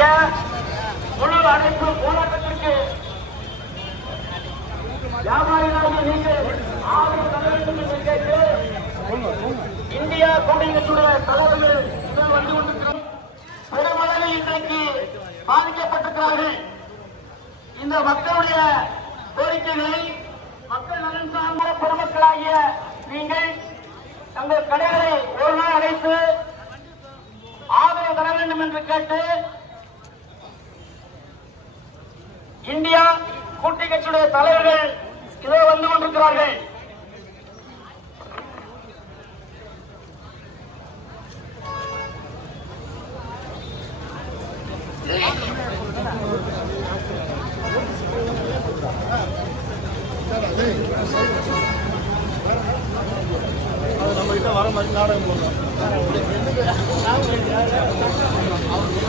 மக்களுடைய முழு அழைப்பு போராட்டத்திற்கு வியாபாரிகளாக நீங்கள் ஆதரவு தர வேண்டும் என்று கேட்டு இந்தியா கூட்டணிகளுடைய தலைவர்கள் வந்து கொண்டிருக்கிறோம். பெருமளவில் இன்றைக்கு பாதிக்கப்பட்டிருக்கிறார்கள். இந்த மக்களுடைய கோரிக்கைகளை மக்கள் நலன் சார்ந்த பொதுமக்களாகிய நீங்கள் தங்கள் கடைகளை ஒரு நாள் அடைத்து ஆதரவு தர வேண்டும் என்று கேட்டு இந்தியா கூட்டணி கட்சியுடைய தலைவர்கள் இதோ வந்து கொண்டிருக்கிறார்கள். நம்ம கிட்ட வர மாதிரி நாடகம் போடுறோம்.